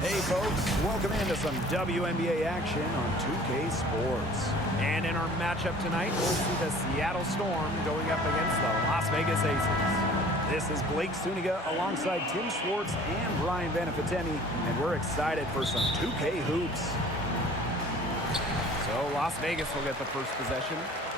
Hey folks, welcome into some WNBA action on 2K Sports. And in our matchup tonight, we'll see the Seattle Storm going up against the Las Vegas Aces. This is Blake Suniga alongside Tim Schwartz and Brian Vanafiteni, and we're excited for some 2K hoops. So Las Vegas will get the first possession.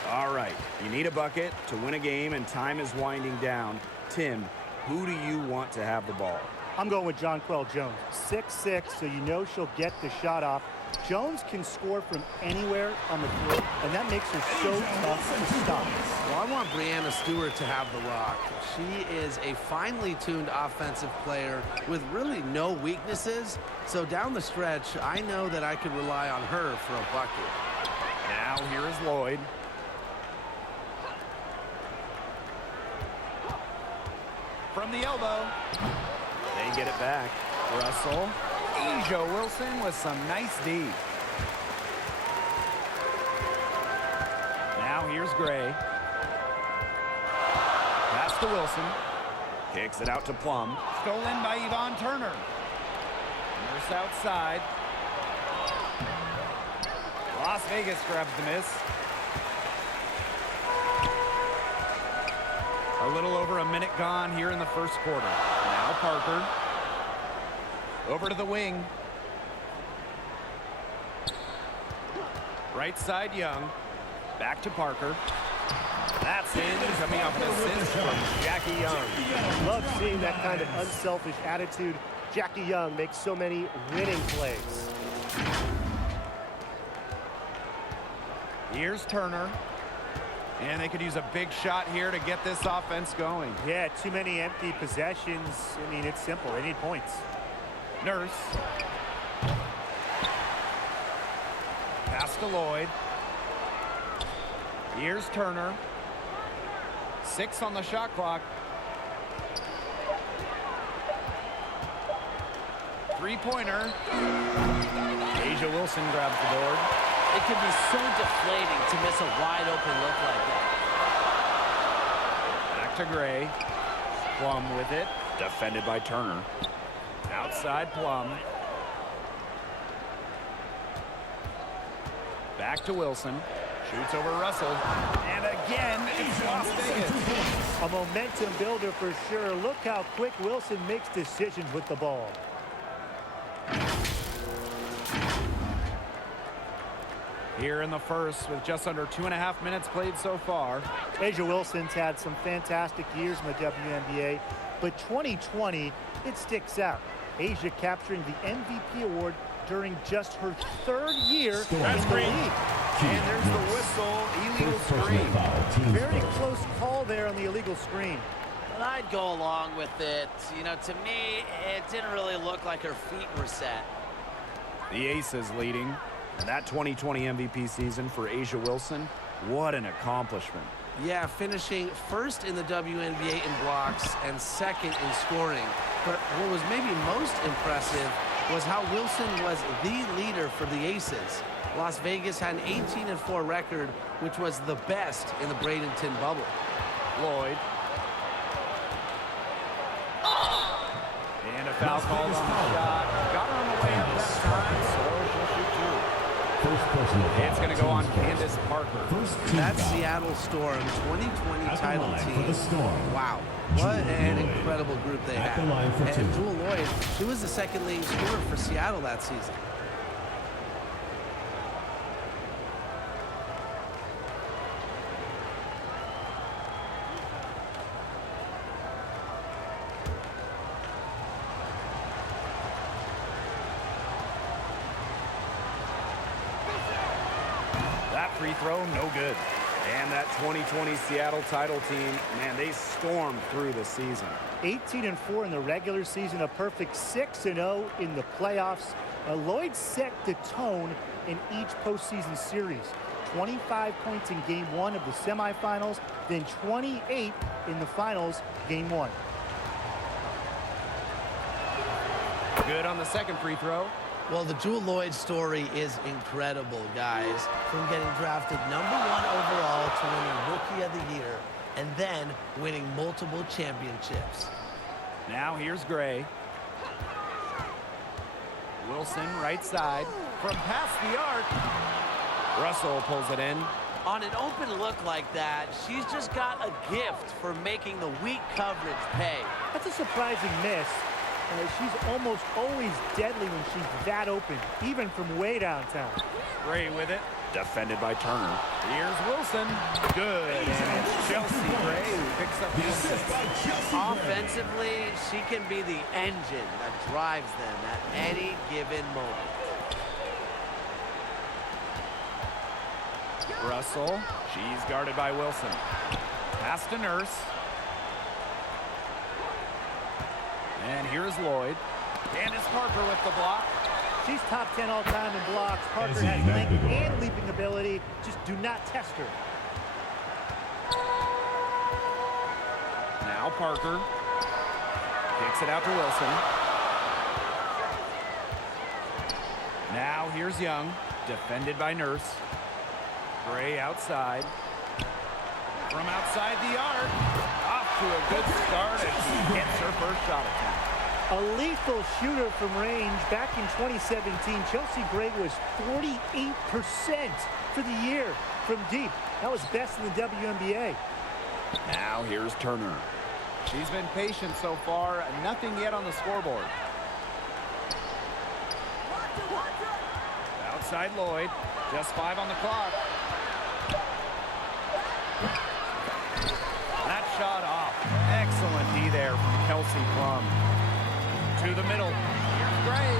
All right, you need a bucket to win a game, and time is winding down. Tim, who do you want to have the ball? I'm going with Jonquel Jones. 6'6", so you know she'll get the shot off. Jones can score from anywhere on the floor, and that makes her so tough to stop. Well, I want Brianna Stewart to have the rock. She is a finely tuned offensive player with really no weaknesses. So down the stretch, I know that I could rely on her for a bucket. Now here is Lloyd. From the elbow. They get it back. Russell. Asia Wilson with some nice D. Now here's Gray. Pass to Wilson. Kicks it out to Plum. Stolen by Yvonne Turner. Nurse outside. Las Vegas grabs the miss. A little over a minute gone here in the first quarter. Now Parker. Over to the wing. Right side Young. Back to Parker. That's in. Coming off an assist from Jackie Young. Love seeing that kind of unselfish attitude. Jackie Young makes so many winning plays. Here's Turner. And they could use a big shot here to get this offense going. Yeah, too many empty possessions. I mean, it's simple. They need points. Nurse. Pass to Lloyd. Here's Turner. 6 on the shot clock. Three-pointer. Asia Wilson grabs the board. It can be so deflating to miss a wide-open look like that. Back to Gray. Plum with it. Defended by Turner. Outside Plum. Back to Wilson. Shoots over Russell. And again, it's Las Vegas. A momentum builder for sure. Look how quick Wilson makes decisions with the ball. Here in the first with just under 2.5 minutes played so far. Asia Wilson's had some fantastic years in the WNBA, but 2020, it sticks out. Asia capturing the MVP award during just her 3rd year in the league. And there's the whistle, illegal screen. Very close call there on the illegal screen. But I'd go along with it. You know, to me, it didn't really look like her feet were set. The Aces leading. And that 2020 MVP season for Asia Wilson, what an accomplishment. Yeah, finishing first in the WNBA in blocks and second in scoring. But what was maybe most impressive was how Wilson was the leader for the Aces. Las Vegas had an 18-4 record, which was the best in the Bradenton bubble. Lloyd. And a foul called on the shot. Got her on the way up that time, so she'll shoot 2. It's going to go on Candace Parker. That Seattle Storm 2020 title team. Wow, what an incredible group they had. And Jewel Lloyd, who was the second leading scorer for Seattle that season. Free throw, no good. And that 2020 Seattle title team, man, they stormed through the season. 18-4 in the regular season, a perfect 6-0 in the playoffs. Lloyd set the tone in each postseason series. 25 points in Game 1 of the semifinals, then 28 in the finals, Game 1. Good on the second free throw. Well, the Jewel Lloyd story is incredible, guys. From getting drafted #1 overall to winning Rookie of the Year, and then winning multiple championships. Now here's Gray. Wilson, right side. From past the arc. Russell pulls it in. On an open look like that, she's just got a gift for making the weak coverage pay. That's a surprising miss. She's almost always deadly when she's that open, even from way downtown. Gray with it. Defended by Turner. Here's Wilson. Good. And it's Chelsea Gray who picks up the assist. Offensively, she can be the engine that drives them at any given moment. Russell. She's guarded by Wilson. Pass to Nurse. And here's Lloyd. Candace Parker with the block. She's top 10 all-time in blocks. Parker has length and leaping ability. Just do not test her. Now Parker. Kicks it out to Wilson. Now here's Young. Defended by Nurse. Gray outside. From outside the arc. Off to a good start as she hits her first shot attempt. A lethal shooter from range. Back in 2017, Chelsea Gray was 48% for the year from deep. That was best in the WNBA. Now here's Turner. She's been patient so far. Nothing yet on the scoreboard. Outside Lloyd. Just 5 on the clock. That shot off. Excellent D there from Kelsey Plum. To the middle. Here's Gray.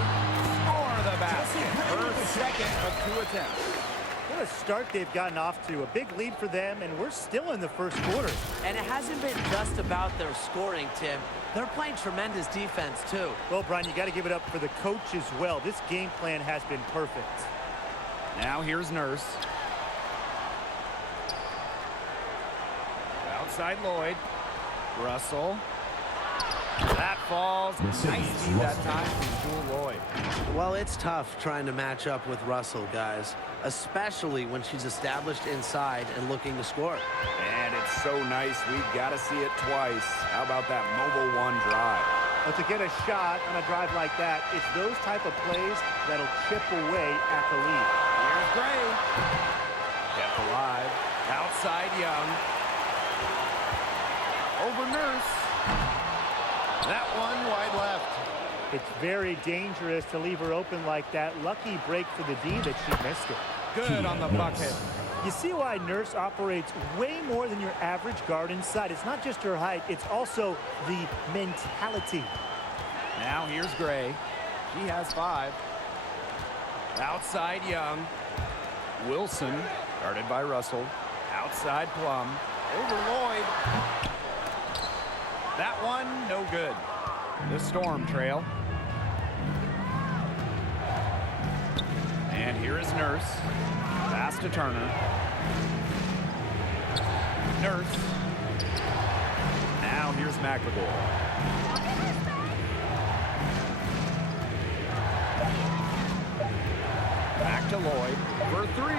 Score the basket. Her second of 2 attempts. What a start they've gotten off to. A big lead for them, and we're still in the first quarter. And it hasn't been just about their scoring, Tim. They're playing tremendous defense, too. Well, Brian, you got to give it up for the coach as well. This game plan has been perfect. Now here's Nurse. Outside Lloyd. Russell. That falls. Nice D that time from Jewel Lloyd. Well, it's tough trying to match up with Russell, guys, especially when she's established inside and looking to score. And it's so nice. We've got to see it twice. How about that mobile one drive? Well, to get a shot on a drive like that, it's those type of plays that'll chip away at the lead. Here's Gray. Kept alive. Outside Young. Over Nurse. That one wide left. It's very dangerous to leave her open like that. Lucky break for the D that she missed it. Good on the bucket. You see why Nurse operates way more than your average guard inside. It's not just her height, it's also the mentality. Now here's Gray. She has 5. Outside Young. Wilson, guarded by Russell. Outside Plum. Over Lloyd. That one, no good. The Storm trail. And here is Nurse. Pass to Turner. Nurse. Now here's McAvoy. Back to Lloyd for 3.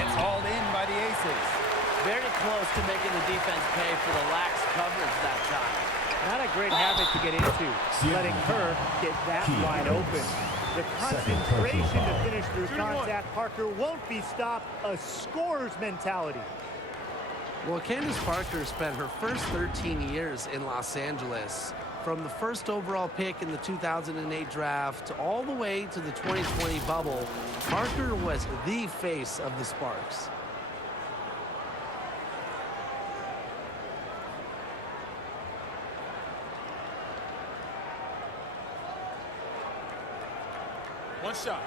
It's hauled in by the Aces. Very close to making the defense pay for the lax coverage that time. Not a great habit to get into, letting her get that wide open. The concentration to finish through contact. Parker won't be stopped. A scorer's mentality. Well, Candace Parker spent her first 13 years in Los Angeles. From the first overall pick in the 2008 draft all the way to the 2020 bubble, Parker was the face of the Sparks. One shot.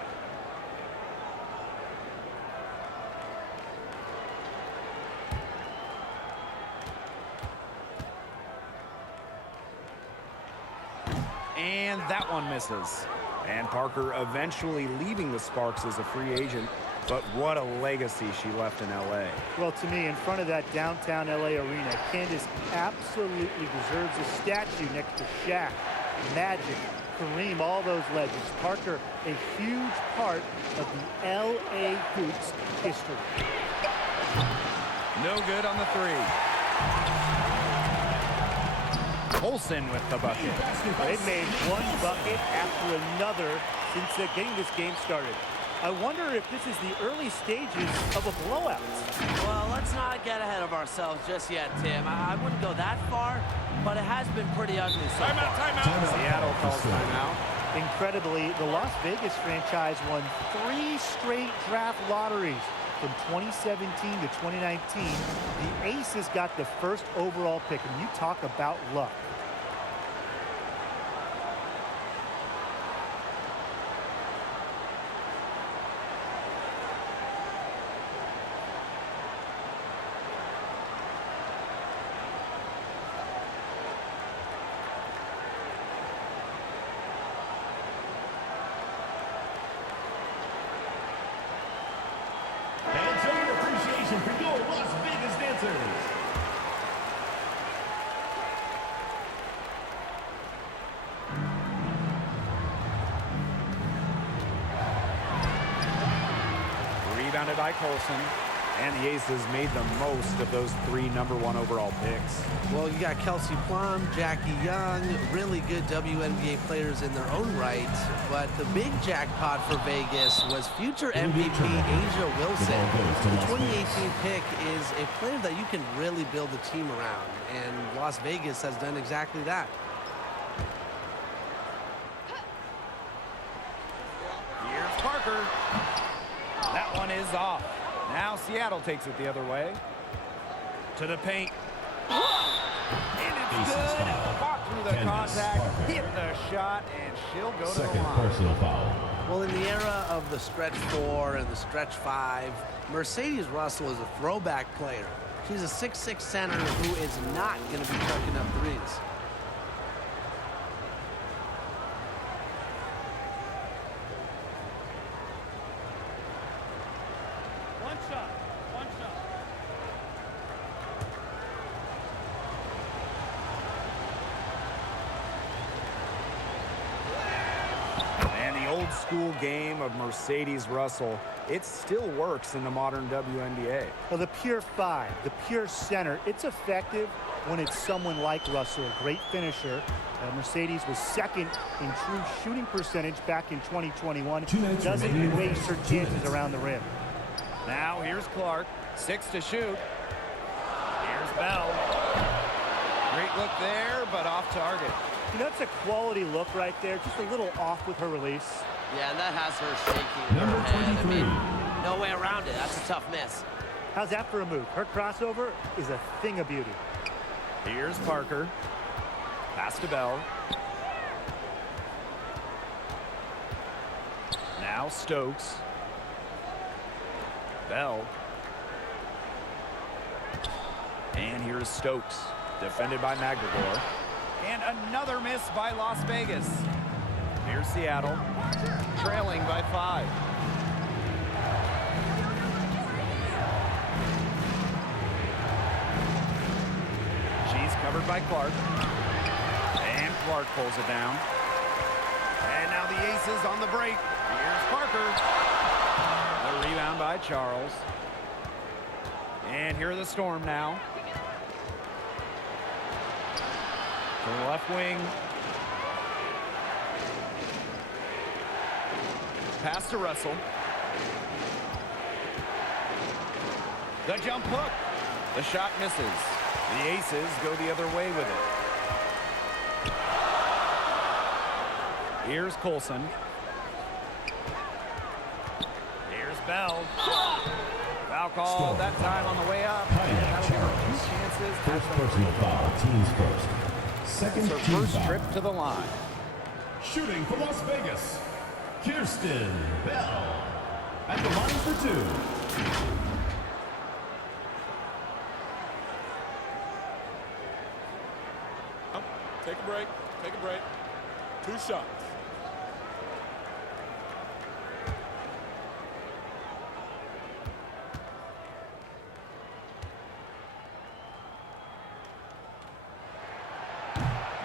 And that one misses. And Parker eventually leaving the Sparks as a free agent. But what a legacy she left in L.A. Well, to me, in front of that downtown L.A. arena, Candace absolutely deserves a statue next to Shaq, Magic, Kareem, all those legends. Parker, a huge part of the L.A. Hoops history. No good on the 3. Colson with the bucket. They've made one bucket after another since getting this game started. I wonder if this is the early stages of a blowout. Well, let's not get ahead of ourselves just yet, Tim. I wouldn't go that far, but it has been pretty ugly so far. Timeout. Seattle calls timeout. Incredibly, the Las Vegas franchise won 3 straight draft lotteries from 2017 to 2019. The Aces got the first overall pick, and you talk about luck. And show your appreciation for your Las Vegas dancers. Rebounded by Colson. And the Aces made the most of those 3 #1 overall picks. Well, you got Kelsey Plum, Jackie Young, really good WNBA players in their own right. But the big jackpot for Vegas was future MVP Asia Wilson. The 2018 pick is a player that you can really build a team around. And Las Vegas has done exactly that. Here's Parker. That one is off. Now Seattle takes it the other way. To the paint. And it's good. Fought through the contact, hit the shot, and she'll go to the Second line. personal foul. Well, in the era of the stretch 4 and the stretch 5, Mercedes Russell is a throwback player. She's a 6'6" center who is not going to be chucking up threes. One shot. And the old school game of Mercedes Russell, it still works in the modern WNBA. Well, the pure 5, the pure center, it's effective when it's someone like Russell, a great finisher. Mercedes was second in true shooting percentage back in 2021. 2 minutes Doesn't remaining. waste her 2 chances minutes. around the rim. Now here's Clark, 6 to shoot. Here's Bell. Great look there, but off target. You know, it's a quality look right there, just a little off with her release. Yeah, and that has her shaking her Number head. I 23. mean, no way around it. That's a tough miss. How's that for a move? Her crossover is a thing of beauty. Here's Parker. Pass to Bell. Now Stokes. Bell. And here's Stokes. Defended by Magdalor. And another miss by Las Vegas. Here's Seattle. Trailing by 5. She's covered by Clark. And Clark pulls it down. And now the Aces on the break. Here's Parker. The rebound by Charles. And here are the Storm now. To the left wing. Pass to Russell. The jump hook. The shot misses. The Aces go the other way with it. Here's Colson. Here's Bell. Foul call that time on the way up. And that'll give her 2 chances. First personal foul, teams first. Second It's her team first foul. trip to the line. Shooting for Las Vegas, Kirsten Bell. At the line for 2. Take a break. Take a break. 2 shots.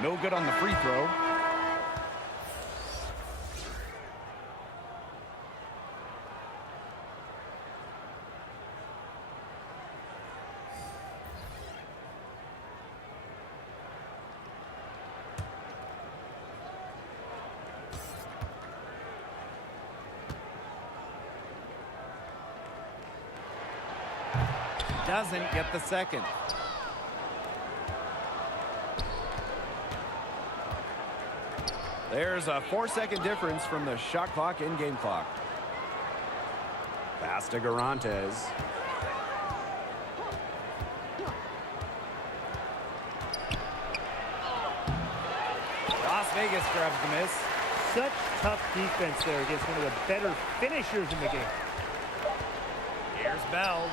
No good on the free throw. doesn't get the second. There's a 4-second difference from the shot clock and game clock. Pass to Garantes. Las Vegas grabs the miss. Such tough defense there against one of the better finishers in the game. Here's Bell.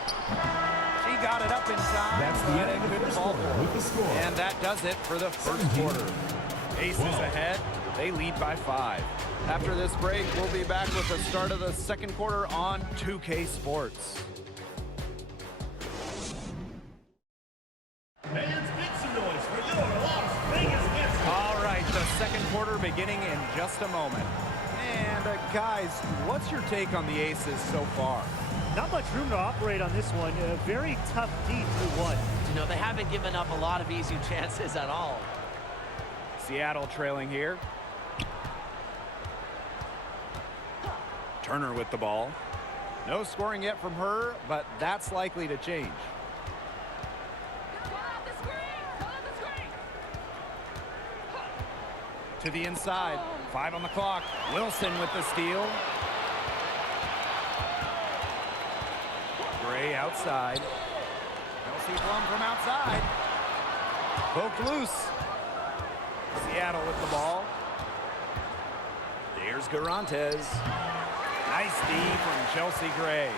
She got it up in time. That's the but end of the couldn't first fall quarter for it. with the score. And that does it for the first 17. quarter. Aces 12. ahead. They lead by 5. After this break, we'll be back with the start of the second quarter on 2K Sports. Fans, make some noise for your Las Vegas Aces. All right, the second quarter beginning in just a moment. And guys, what's your take on the Aces so far? Not much room to operate on this one. A very tough D through 1. You know, they haven't given up a lot of easy chances at all. Seattle trailing here. Turner with the ball. No scoring yet from her, but that's likely to change. To the inside. 5 on the clock. Wilson with the steal. Gray outside. Kelsey Plum from outside. Poked loose. Seattle with the ball. There's Garantes. Nice D from Chelsea Gray.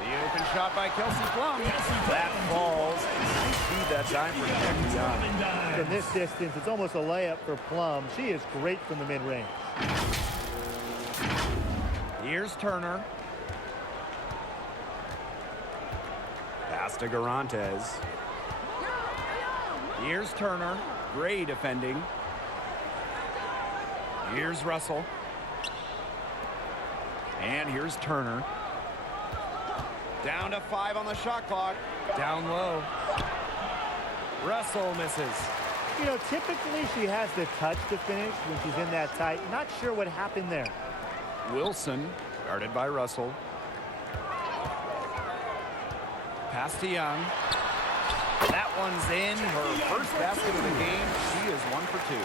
The open shot by Kelsey Plum. That falls. Nice feed that time for Jackie Young. From this distance, it's almost a layup for Plum. She is great from the mid-range. Here's Turner. Pass to Garantes. Here's Turner. Gray defending. Here's Russell. And here's Turner. Down to 5 on the shot clock. Down low. Russell misses. You know, typically she has the touch to finish when she's in that tight. Not sure what happened there. Wilson, guarded by Russell. Pass to Young. That one's in. Her first basket of the game. She is 1 for 2.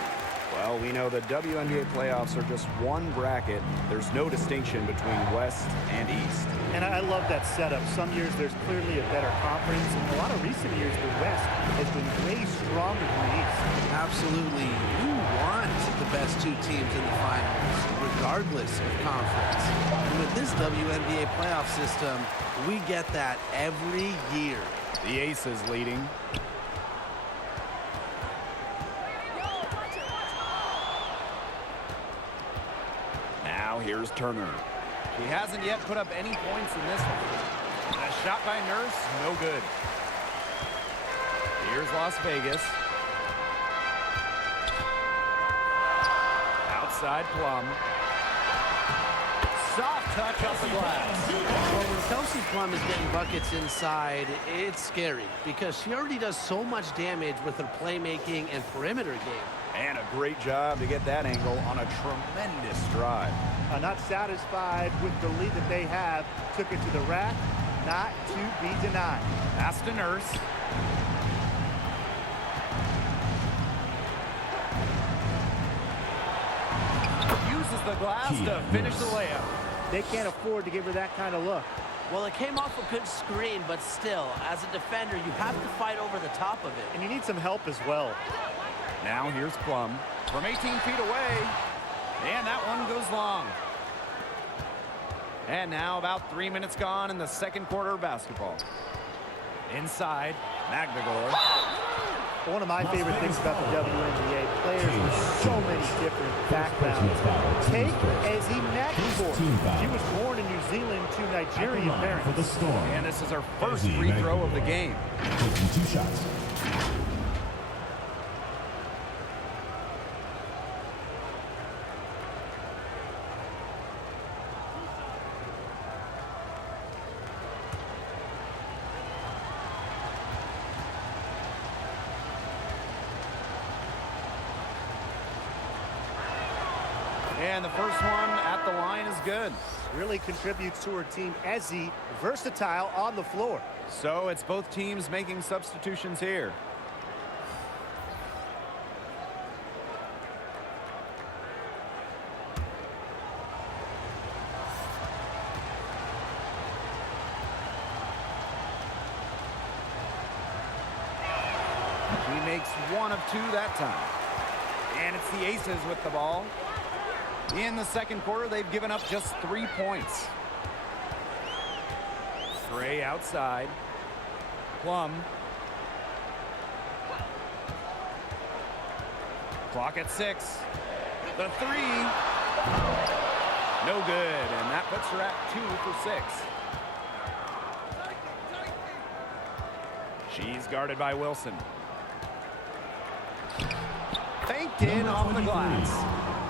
Well, we know the WNBA playoffs are just one bracket. There's no distinction between West and East. And I love that setup. Some years there's clearly a better conference. In a lot of recent years, the West has been way stronger than the East. Absolutely. You want the best 2 teams in the finals, regardless of conference. And with this WNBA playoff system, we get that every year. The Aces leading. Now here's Turner. She hasn't yet put up any points in this one. A shot by Nurse, no good. Here's Las Vegas. Outside Plum. Soft touch off the glass. Well, when Kelsey Plum is getting buckets inside, it's scary because she already does so much damage with her playmaking and perimeter game. And a great job to get that angle on a tremendous drive. Not satisfied with the lead that they have. Took it to the rack. Not to be denied. Pass to Nurse. Uses the glass to finish the layup. They can't afford to give her that kind of look. Well, it came off a good screen, but still, as a defender, you have to fight over the top of it. And you need some help as well. Now here's Plum from 18 feet away. And that one goes long. And now about 3 minutes gone in the second quarter of basketball. Inside, Magdagor. One of my favorite things about the WNBA, players with so many different backgrounds. Take Ezzy Magdagor. She was born in New Zealand to Nigerian parents. For the Storm. And this is her first free throw of the game. Taking 2 shots. And the first one at the line is good. Really contributes to her team. Ezzy, versatile on the floor. So it's both teams making substitutions here. He makes 1 of 2 that time. And it's the Aces with the ball. In the second quarter, they've given up just 3 points. Gray outside. Plum. Clock at 6. The 3. No good, and that puts her at 2 for 6. She's guarded by Wilson. Faked in off the glass.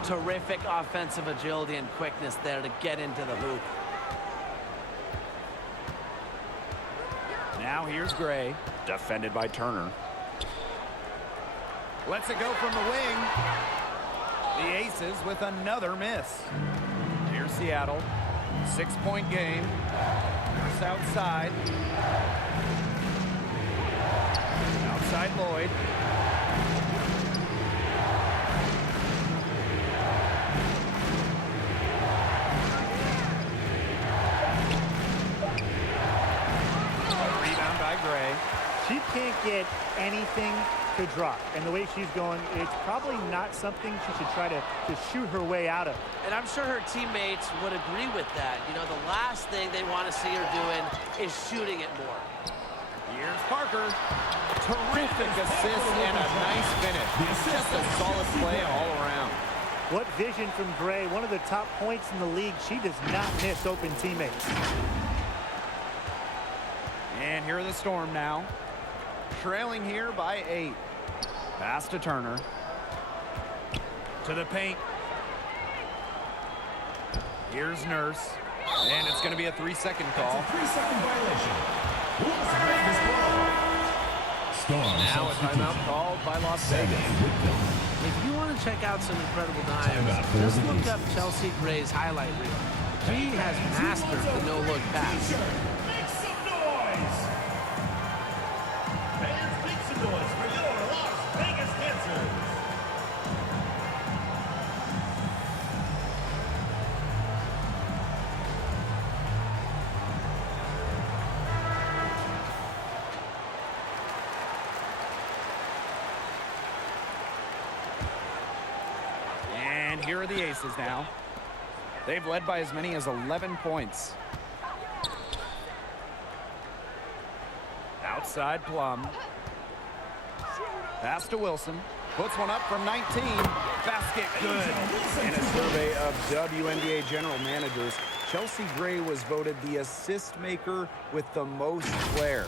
Terrific offensive agility and quickness there to get into the hoop. Now here's Gray, defended by Turner. Lets it go from the wing. The Aces with another miss. Here's Seattle. 6-point game. Here's outside. Outside Lloyd. She can't get anything to drop. And the way she's going, it's probably not something she should try to shoot her way out of. And I'm sure her teammates would agree with that. You know, the last thing they want to see her doing is shooting it more. Here's Parker. Terrific assist and a nice finish. Just a solid play all around. What vision from Gray. One of the top points in the league. She does not miss open teammates. And here are the Storm now. Trailing here by 8. Pass to Turner. To the paint. Here's Nurse. And it's going to be a 3-second call. That's a 3-second violation. Las Vegas ball. Storm Now a timeout called by Las Vegas. If you want to check out some incredible dimes, just look up Chelsea Gray's highlight reel. She has mastered the no-look pass. Make some noise. Fans, make some noise for your Las Vegas dancers. And here are the Aces now. They've led by as many as 11 points. Outside Plum. Pass to Wilson. Puts one up from 19. Basket good. In a survey of WNBA general managers, Chelsea Gray was voted the assist maker with the most flair.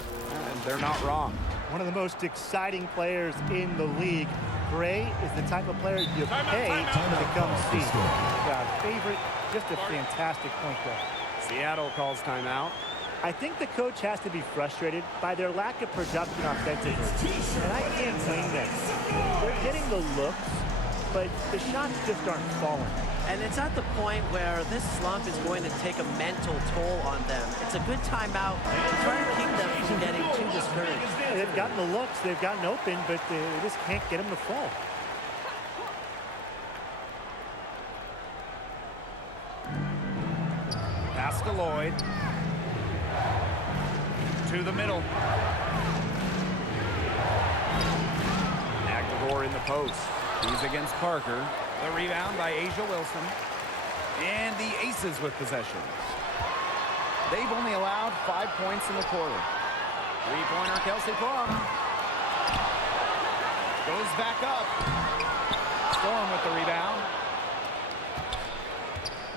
And they're not wrong. One of the most exciting players in the league. Gray is the type of player you pay to come see. Favorite, just a fantastic point guard. Seattle calls timeout. I think the coach has to be frustrated by their lack of production offensively. And I can't blame them. They're getting the looks, but the shots just aren't falling. And it's at the point where this slump is going to take a mental toll on them. It's a good timeout to try to keep them from getting too discouraged. They've gotten the looks, they've gotten open, but they just can't get them to fall. Pass to Lloyd. To the middle. Agdegor in the post. He's against Parker. The rebound by Asia Wilson. And the Aces with possession. They've only allowed 5 points in the quarter. Three-pointer Kelsey Plum. Goes back up. Storm with the rebound.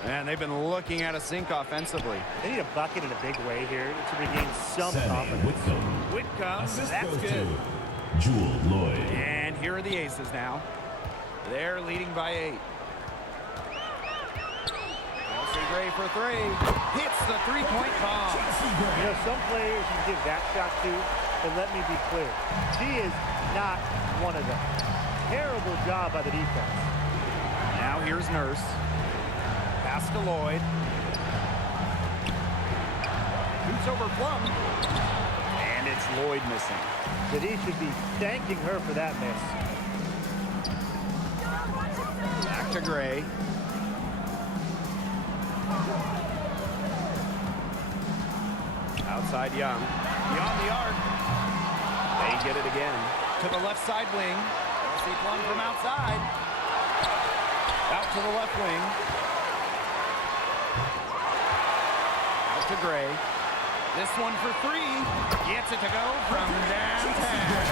And they've been looking at a sink offensively. They need a bucket in a big way here to regain some confidence. Whitcomb, Assist that's goes good. to Jewel Lloyd. And here are the Aces now. They're leading by 8. Chelsea Gray for 3. Hits the three-point bomb. You know, some players you give that shot to, but let me be clear. She is not one of them. Terrible job by the defense. Now here's Nurse. Pass to Lloyd. Shoots over Plum. And it's Lloyd missing. But he should be thanking her for that miss. Back to Gray. Outside Young. Beyond the arc. They get it again. To the left side wing. Chelsea Plum from outside. Out to the left wing. Out to Gray. This one for three. Gets it to go from downtown.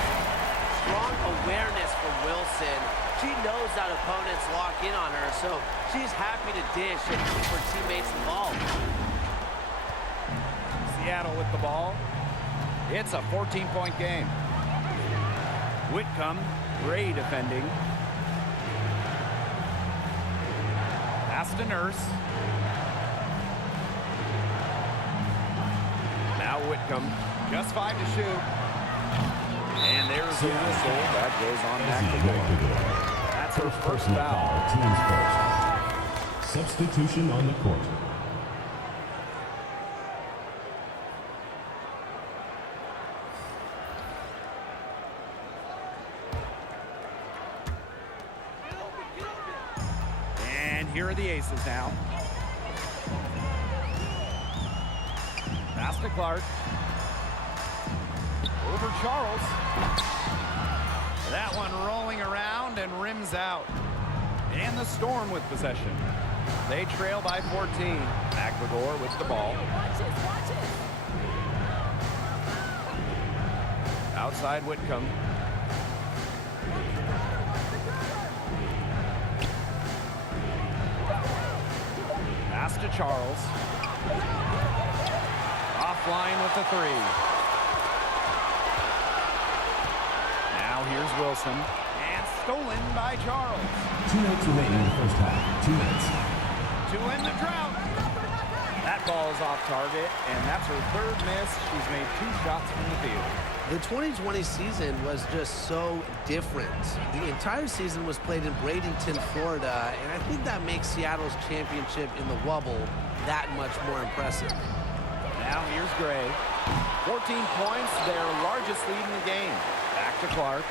Strong awareness from Wilson. She knows that opponents lock in on her, so she's happy to dish and keep her teammates involved. Seattle with the ball. It's a 14-point game. Whitcomb, Gray defending. Pass to Nurse. Now Whitcomb, just 5 to shoot. And there's a whistle. That goes on back to goal. That's her first foul. Team's first. Substitution on the court. And here are the Aces now. Pass to Clark. Over Charles. That one rolling around and rims out. And the Storm with possession. They trail by 14. McGregor with the ball. Outside Whitcomb. Pass to Charles. Offline with the three. Now here's Wilson. And stolen by Charles. 2 minutes remaining in the first half. 2 minutes. To end the drought. That ball is off target, and that's her third miss. She's made 2 shots from the field. The 2020 season was just so different. The entire season was played in Bradenton, Florida, and I think that makes Seattle's championship in the Wubble that much more impressive. Now here's Gray. 14 points, their largest lead in the game. Back to Clark.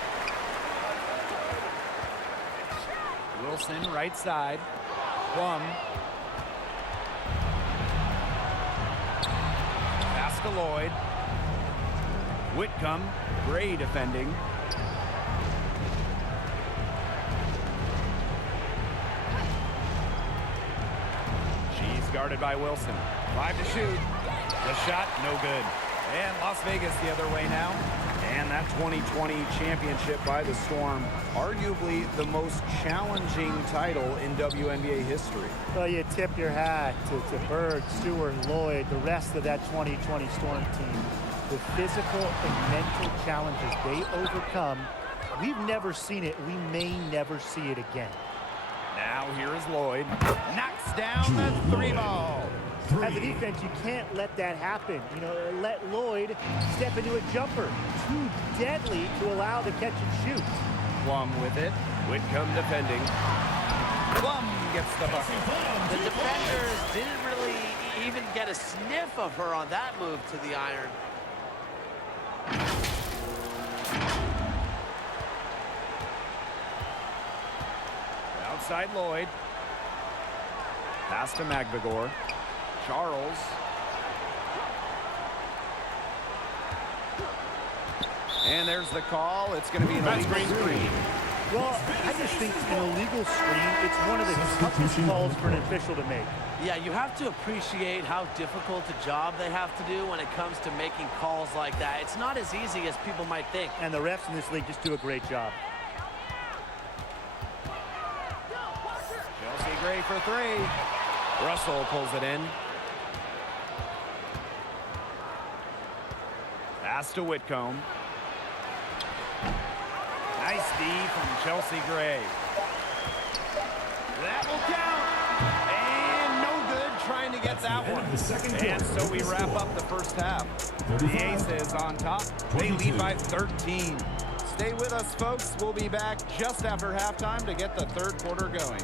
Wilson, right side. Plum. Pass to Lloyd. Whitcomb, Gray defending. She's guarded by Wilson. 5 to shoot. The shot, no good. And Las Vegas the other way now. And that 2020 championship by the Storm, arguably the most challenging title in WNBA history. Well, you tip your hat to Bird, Stewart, Lloyd, the rest of that 2020 Storm team. The physical and mental challenges they overcome, we've never seen it. We may never see it again. Now here is Lloyd. Knocks down the 3 ball. As a defense, you can't let that happen. You know, let Lloyd step into a jumper. Too deadly to allow the catch and shoot. Plum with it. Whitcomb defending. Plum gets the bucket. The defenders didn't really even get a sniff of her on that move to the iron. Outside Lloyd. Pass to McGregor. Charles. And there's the call. It's going to be an illegal screen. Well, I just think an illegal screen, it's one of the toughest calls for an official to make. Yeah, you have to appreciate how difficult a job they have to do when it comes to making calls like that. It's not as easy as people might think. And the refs in this league just do a great job. Chelsea Gray for 3. Russell pulls it in. Pass to Whitcomb. Nice D from Chelsea Gray. That will count. And no good trying to get that one. And so we wrap up the first half. The Aces on top. They lead by 13. Stay with us, folks. We'll be back just after halftime to get the third quarter going.